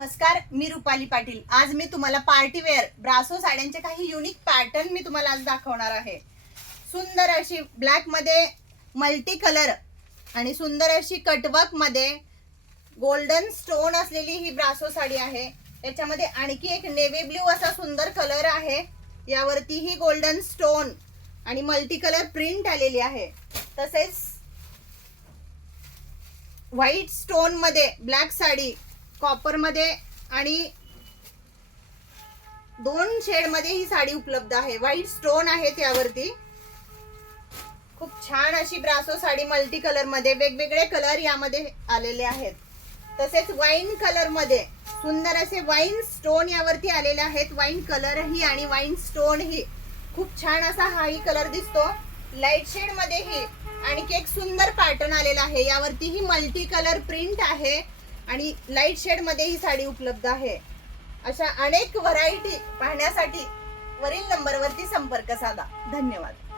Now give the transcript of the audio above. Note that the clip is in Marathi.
नमस्कार, मी रुपाली पाटील। आज मी तुम्हाला पार्टी वेअर ब्रासो साड्यांचे काही युनिक पॅटर्न मी तुम्हाला आज दाखवणार आहे। सुंदर अशी ब्लॅक मध्ये मल्टी कलर आणि सुंदर अशी कटवर्क मध्ये गोल्डन स्टोन असलेली ही ब्रासो साडी आहे। त्याच्यामध्ये आणखी एक नेव्ही ब्लू असा सुंदर कलर आहे, यावरती ही गोल्डन स्टोन आणि मल्टी कलर प्रिंट आलेली आहे। तसेच व्हाईट स्टोन मध्ये ब्लॅक साडी, कॉपर मध्ये आणि दोन शेड मध्ये ही साडी उपलब्ध आहे। व्हाईट स्टोन आहे त्यावरती। खूप छान अशी ब्रासो साडी मल्टी कलर मध्ये, वेगवेगळे कलर यामध्ये आलेले आहेत। तसेच वाईन कलर मध्ये सुंदर असे वाईन स्टोन यावरती आलेले आहेत। वाईन कलर ही आणि वाईन स्टोन ही खूप छान असा हाही कलर दिसतो। लाईट शेड मध्ये ही आणखी एक सुंदर पॅटर्न आलेला आहे, यावरती ही मल्टी कलर प्रिंट आहे आणि लाईट शेड मध्ये ही साडी उपलब्ध आहे। अशा अनेक व्हरायटी पाहण्यासाठी वरील नंबरवरती संपर्क साधा। धन्यवाद।